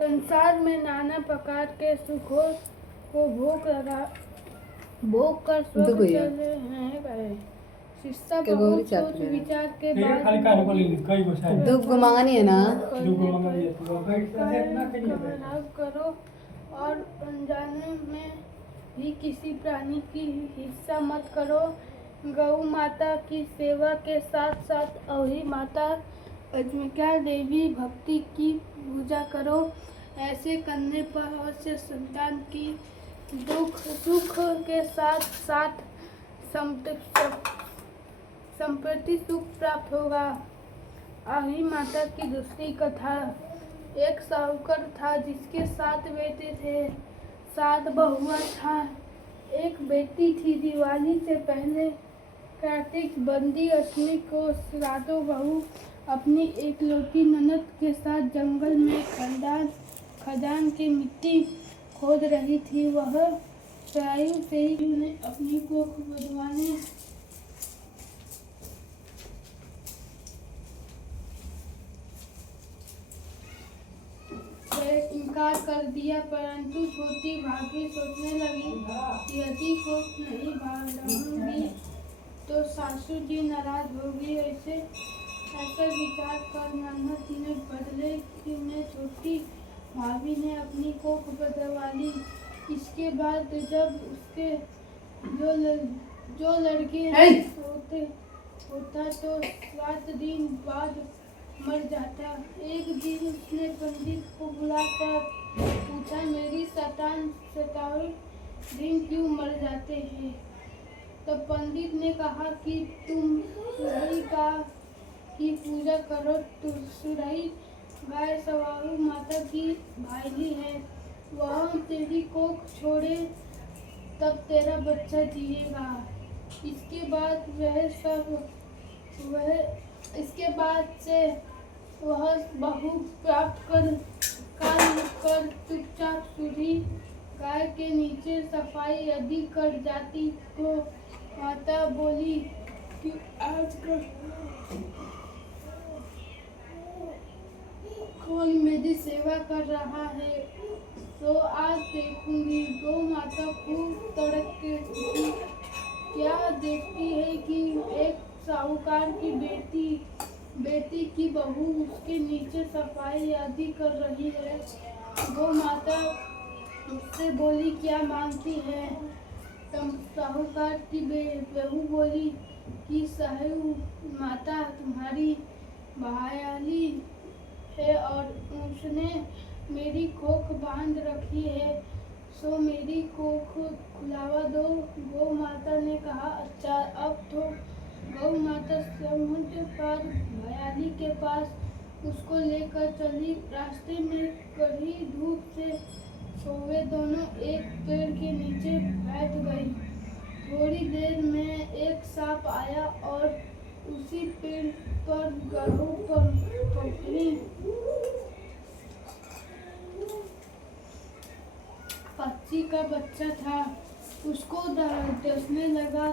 संसार में नाना प्रकार के सुखों को भोग कर स्वर्ग चले हैं गए। शिष्य बहुत सोच विचार के बाद करो और अनजाने में भी किसी प्राणी की हिंसा मत करो। गौ माता की सेवा के साथ साथ अवधि माता अजमिका देवी भक्ति की पूजा करो। ऐसे करने पर अवश्य संतान की दुख सुख के साथ साथ संपत्ति सुख प्राप्त होगा। अवधि माता की दूसरी कथा। एक साहूकार था जिसके 7 बेटे थे, 7 बहुआ था। एक बेटी थी। दिवाली से पहले कार्तिक बंदी अष्टमी को रातों बहू अपनी एकलौती ननद के साथ जंगल में खदान की मिट्टी खोद रही थी। वह सरायु से ही उन्हें अपनी कोख बंधवाने इनकार कर दिया, परंतु छोटी भाभी सोचने लगी यदि कोख नहीं बांधूंगी तो सासू जी नाराज होगी। ऐसा विचार कर नन्हत ने बदले में छोटी भाभी ने अपनी कोख बंधवा ली। इसके बाद जब उसके जो लड़के होता तो 7 दिन बाद मर जाता। एक दिन उसने पंडित को बुलाकर पूछा, मेरी संतान 27 दिन क्यों मर जाते हैं? तब पंडित ने कहा कि तुम सुरई की पूजा करो। सुरई गाय सवाहु माता की भाईली है। वह तेरी कोख छोड़े तब तेरा बच्चा जिएगा। इसके बाद से वह बहू प्राप्त कर चुपचाप सुरई गाय के नीचे सफाई यदि कर जाती तो माता बोली कि आजकल कोई मेरी सेवा कर रहा है तो आज देखूंगी। गौ माता खूब तड़क के उठी। क्या देखती है कि एक साहूकार की बेटी की बहू उसके नीचे सफाई आदि कर रही है। गौ माता उससे बोली, क्या मांगती है? साहूकार की बहू बोली कि साहू माता तुम्हारी भायाली है और उसने मेरी कोख बांध रखी है, सो मेरी कोख खुलवा दो। गौ माता ने कहा, अच्छा। अब तो गौ माता समुद्र पार भयाली के पास उसको लेकर चली। रास्ते में कड़ी धूप से वे दोनों एक पेड़ के नीचे बैठ गई। थोड़ी देर में एक सांप आया और उसी पेड़ पर गधों पर पक्षी का बच्चा था। उसको डसने लगा।